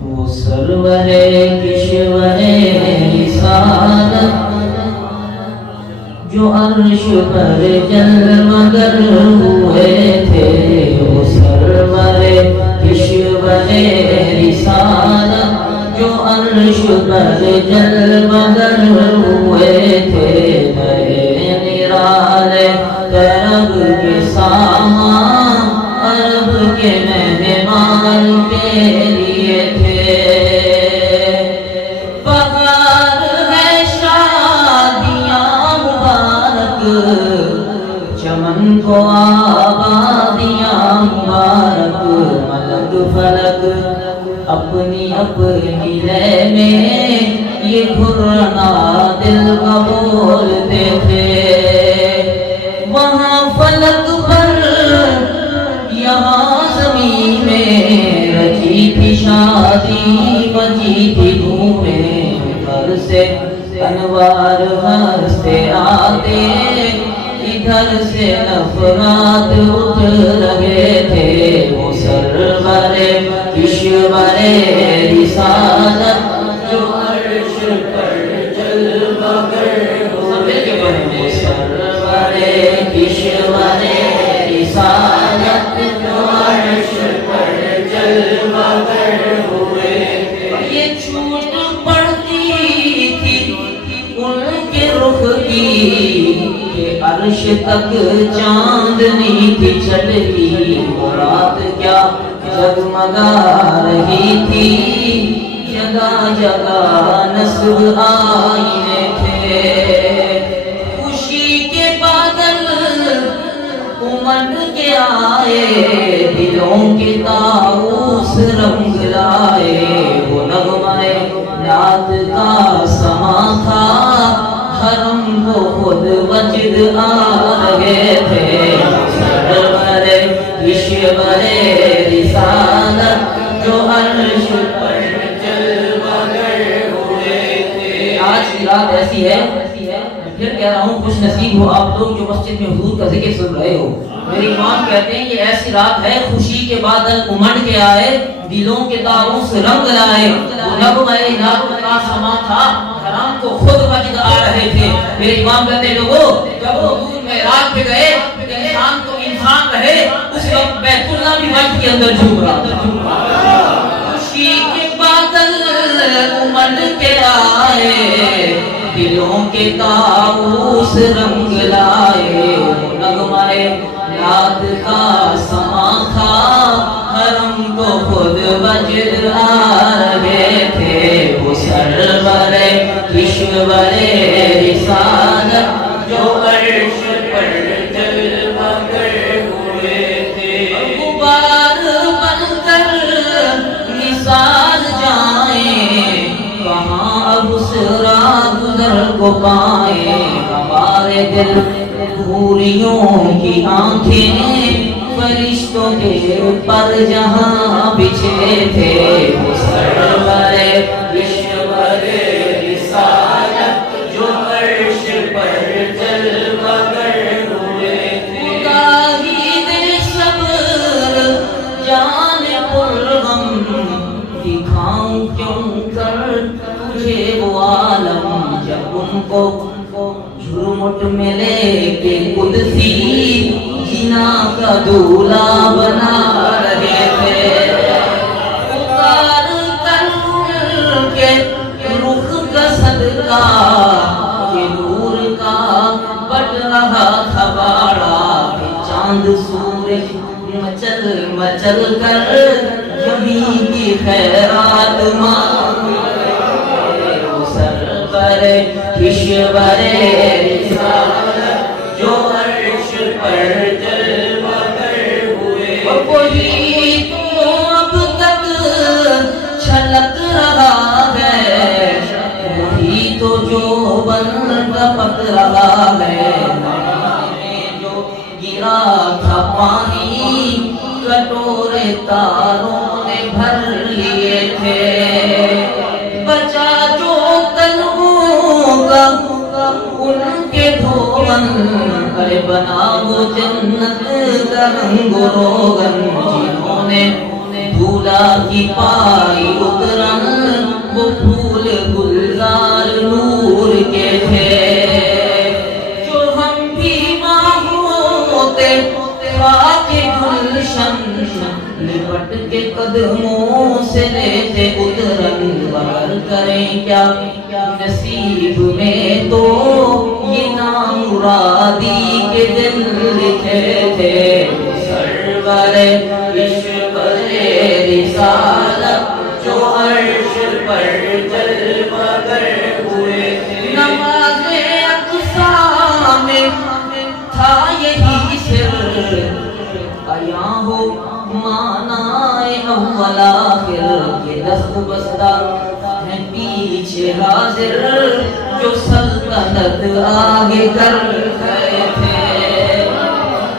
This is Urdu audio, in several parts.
وہ سرور کشور رسالت جو عرش پر جلوگر ہوئے تھے، وہ سرور کشور رسالت جو عرش پر جلوگر ہوئے تھے، نئے نرالے طرب کے سامان عرب کے مہمان کے لیے تھے۔ بہار ہے شادیاں مبارک، چمن کو آبادیاں مبارک، ملک فلک اپنی اپنی لے میں یہ گھرنا دل کا بولتے تھے۔ وہاں فلک پر یہاں زمین میں رچی تھی شادی، بجی تھی دھومیں، گھر سے انوار ہنستے آتے، ادھر سے نفرات اٹھ لگے تھے۔ وہ سرور کشور رسالت جو عرش پر جلوگر ہوئے تھے، وہ سرور کشور رسالت جو عرش پر جلوگر ہوئے تھے۔ یہ چھوٹ پڑتی تھی ان کے رخ کی کہ عرش تک چاندنی تھی چٹکی، وہ رات کیا جگمگا رہی تھی، جگہ جگہ نصب آئینے تھے۔ خوشی کے بادل امڈ کے آئے، دلوں کے طاؤس رنگ لائے، وہ نغمہ نعت کا سما تھا، حرم کو خود وجد آ رہے تھے۔ سرور کشور رسالت جو عرش پر جلوگر ہوئے تھے۔ آج کی رات ایسی ہے، میں پھر کہہ رہا ہوں، خوش نصیب ہو آپ لوگ جو مسجد میں حضور کا ذکر سن رہے ہو۔ میرے امام کہتے ہیں یہ ایسی رات ہے، خوشی کے بادل امڑ کے آئے، دلوں کے طاؤس رنگ لائے، وہ نغمہ نعت کا سما تھا، حرم کو خود وجد آ رہے تھے۔ میرے امام کہتے ہیں لوگوں جب حضور معراج پہ گئے، انسان تو انسان رہے، اس وقت بیت اللہ بھی وجد کے اندر جھوم رہا تھا۔ خوشی کے بادل امڑ کے آئے، دلوں کے طاؤس رنگ لائے، وہ نغمہ نعت کا سما تھا، حرم کو خود وجد آ رہے تھے۔ وہ سرور کشور رسالت جو عرش پر جلوگر ہوئے تھے۔ غبار بن کر نثار جائیں، کہاں اب اسرا گزر کو پائیں، ہمارے دل حوریوں کی آنکھیں فرشتوں کے پر جہاں بچھے تھے۔ وہ سرور کشور رسالت جو عرش پر جلوگر ہوئے تھے۔ خدا ہی دے صبر جان پرغم، دکھاؤں کیوں کر تجھے وہ عالم، جب ان کو جھرمٹ میں لے کے قدسی جنا کا دولہا بنا رہے تھے۔ اتار کر کے رخ کا صدقہ یہ نور کا بٹ رہا تھا باڑا، چاند سورج مچل مچل کر جبیں کی خیرات مانگ رہے۔ وہ سرور کشور رسالت جو عرش پر جلوگر ہوئے، وہی تو اب تک چھلک رہا ہے، وہی تو جو بن ٹپک رہا ہے۔ جو گرا تھا پانی کٹورے تاروں نے بھر لیے تھے، بچا جو تلووں کا ان کے دھون، ارے بنا وہ جنت کا رنگ و روغن، جنہوں نے دھولا کی پائی اترن وہ پھول گلزار نور کے تھے جو ہم بھی ماں ہوتے خاک گلشن لپٹ کے قدموں سے لیتے اترن مگر کریں کیا نصیب میں تو یہ نامرادی کے دل لکھے تھے سرور اشور رسالت جو عرش پر جلوگر ہوئے نماز اقصا میں تھا یہی سر آیا ہو معنی اول آخر کے دست بستہ ہیں پیچھے حاضر جو سلطنت آگے کر گئے تھے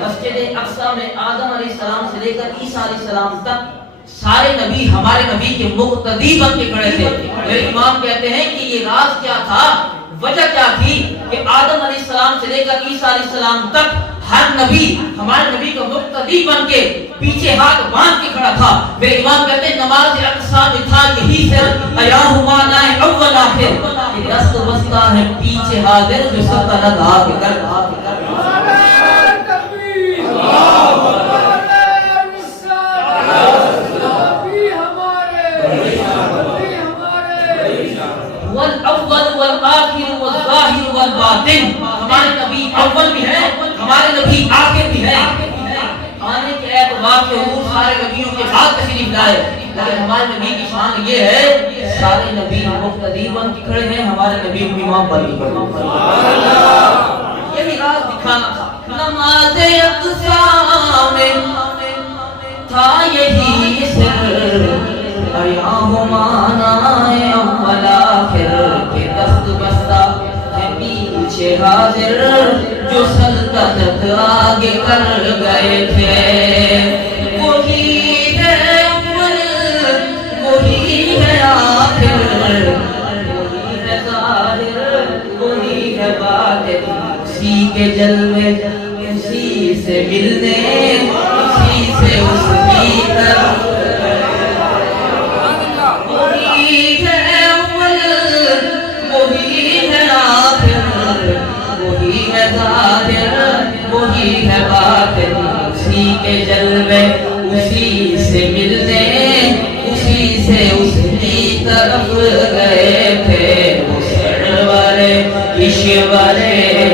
مسجد اقصی میں آدم علیہ السلام سے لے کر عیسیٰ علیہ السلام تک سارے نبی ہمارے نبی کے مقتدی بن کے کھڑے تھے میرے امام کہتے ہیں کہ یہ راز کیا تھا وجہ کیا تھی کہ آدم علیہ السلام سے لے کر عیسیٰ علیہ السلام تک ہر نبی ہمارے نبی کا مقتدی بن کے پیچھے ہاتھ باندھ کے کھڑا تھا میرے امام کہتے ہیں نماز اقصا میں تھا یہی سر ایاہما نائے اول آخر یہ دست بستہ ہے پیچھے حاضر جو سلطنت آگے کر والاول والآخر والظاہر والباطن ہمارے نبی اول بھی ہے ہمارے نبی آخر بھی ہے آنے کے اعتبار سے حضور سارے نبیوں کے بعد تشریف لائے لیکن ہمارے نبی کی شان یہ ہے سارے نبی مقتدی بن کے کھڑے ہیں ہمارے نبی امام بن کے کھڑے یہی راز دکھانا تھا نماز اقصا میں تھا یہی سر ایاہما نائے اول آخر کے دست بستہ ہے پیچھے حاضر جو سلطنت آگے کر گئے تھے وہی ہے اول وہی ہے آخر وہی ہے ظاہر وہی ہے باطن اسی کے جلوے اسی سے ملنے اسی سے اس کی طرف وہی ہے باطن اسی کے جلوے اسی سے ملنے اسی سے اس کی طرف گئے تھے وہ سرور اشور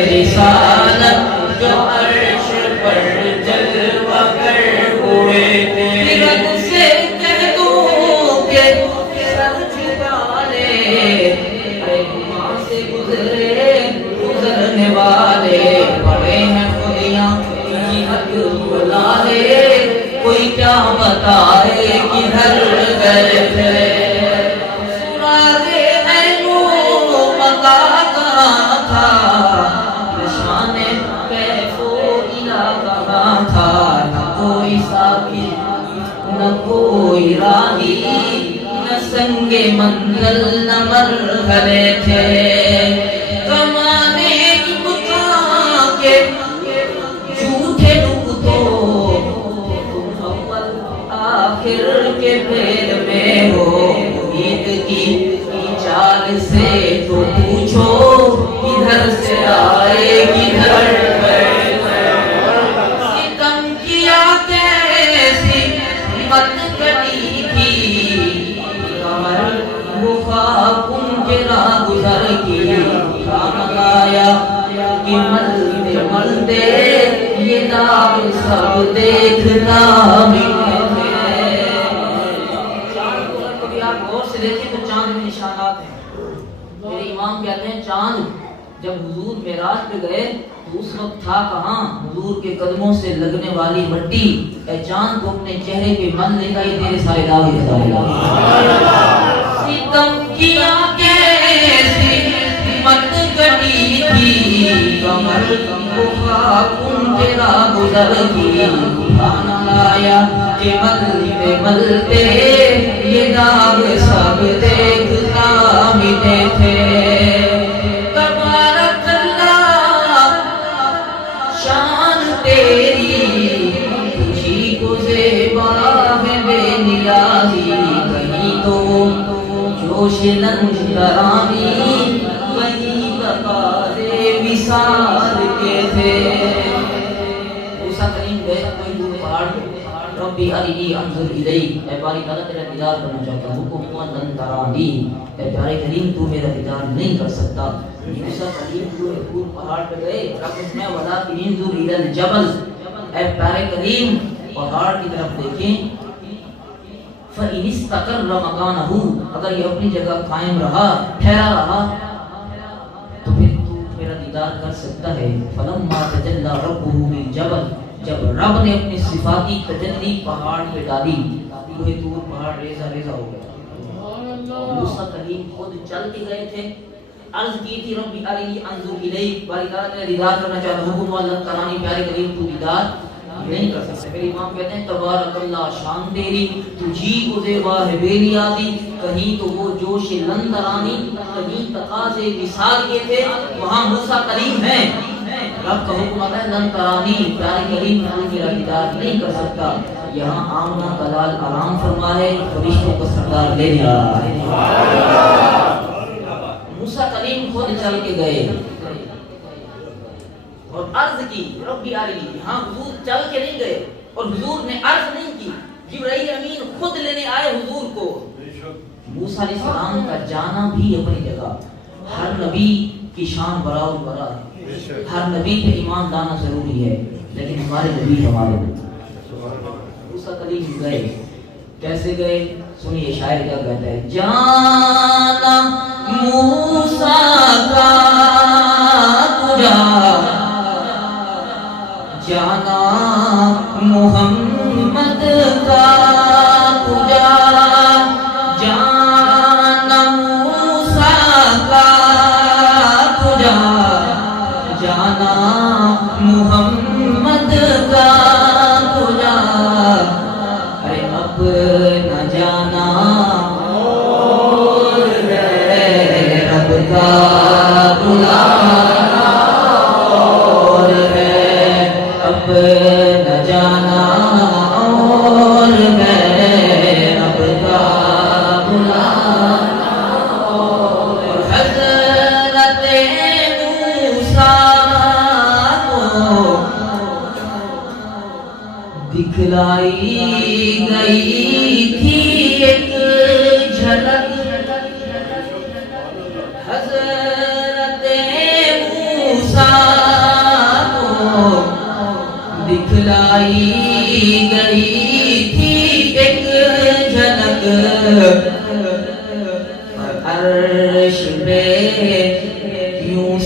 رسالت جو عرش پر جلوگر ہوئے تھے رب سے کہہ دوں کہ سر جھکا لے اے ماں سے گزرے گزرنے والے بڑے ہیں کوئی کیا بتائے کدھر گئے تھے سراغ عینو پتا کہاں تھا نشان کیف و الا کہاں تھا نہ کوئی ساکی نہ کوئی راہی نہ سنگ منزل نہ مرحلے تھے زمانے کی بکاں کے جھوٹے آخر کے پھر میں ہو عید کی چال سے تو پوچھو کدھر سے آئے کدھر گئے ستم کیا کیسی مت کٹی تھی کمر خاکم کے راہ گزر کی کام آیا کہ ملتے ملتے یہ داغ سب دیکھنا ملے دیکھیں تو چاند میں نشانات ہیں میرے امام کہتے ہیں چاند جب حضور معراج پہ گئے تو اس وقت تھا کہاں حضور کے قدموں سے لگنے والی مٹی اے چاند کو اپنے چہرے پہ من لے گا یہ تیرے سارے داغ ستم کیا کیسی مت کٹی تھی کمر خاکم تیرا گزر کی کھانا لایا کہ ملتے ملتے یہ داغ سب دیکھتا ملے تھے تبارک اللہ شان تیری تجھی کو زیبا ہے بے نیازی کہیں تو جوش ننگرانی وہی تقاضے وصال کے تھے. موسیٰ کلیم گئے کوئی دور پہاڑ پہ، ربی ارنی انظر الیک، اے باری تعالیٰ تیرا دیدار کرنا چاہتا ہوں. حکم لن ترانی، اے پیارے کریم تو میرا دیدار نہیں کر سکتا. موسیٰ کلیم دور پہاڑ پہ گئے، رب اس میں ولکن انظر الی الجبل، اے پیارے کریم پہاڑ کی طرف دیکھیں. فَإِنِ اسْتَقَرَّ مَكَانَهُ، اگر یہ اپنی جگہ قائم رہا، ٹھہرا رہا، تو پھر تو میرا دیدار کر سکتا ہے. فَلَمَّا تَجَلَّى رَبُّهُ لِلْجَبَلِ، جب رب نے اپنی صفاتی تجلی پہاڑ پہ ڈالی، کوہ طور پہاڑ ریزہ ریزہ ہو گیا. موسیٰ کلیم خود چل کے گئے تھے، عرض کی تھی ربی ارنی انظر الیک، باری تعالیٰ تیرا دیدار کرنا چاہتا ہوں. حکم لن ترانی، پیارے کریم تو دیدار نہیں کر سکتے. پھر امام کہتے ہیں تبارک اللہ شان تیری، تجھی کو زیبا ہے بے نیازی. کہیں تو وہ جوش لن ترانی، کہیں تقاضے وصال کے تھے، وہاں موسیٰ کلیم ہیں. رب کا حکم آتا ہے لن ترانی، پیارے کریم تو میرا دیدار نہیں کر سکتا. یہاں آمنہ کا لال آرام فرما ہے، فرشتوں کو سردار لے لیا. موسیٰ کلیم خود چل کے گئے اور عرض کی ربی ارنی. ہاں حضور چل کے نہیں گئے اور حضور نے عرض نہیں کی، جبرائیل امین خود لینے آئے حضور کو. موسیٰ علیہ السلام کا جانا بھی اپنی جگہ. ہر نبی کی شان براء برا ہے، ہر نبی پہ ایمان لانا ضروری ہے، لیکن ہمارے نبی ہمارے موسیٰ کلیم گئے. کیسے گئے سنیے شاعر کیا کہتا ہے. جانا موسیٰ کا تجا، جانا محمد کا تجا، جانا موسیٰ کا تجا، جانا محمد کا تجا. ارے اب نہ جانا اور ہے رب کا بلانا اور ہے، اب نہ جانا اور ہے رب کا بلانا. اور حضرت موسیٰ کو دکھلائی گئی تھی ایک جھلک، حضرت موسیٰ کو دکھلائی گئی تھی ایک جھلک. عرش پہ یوں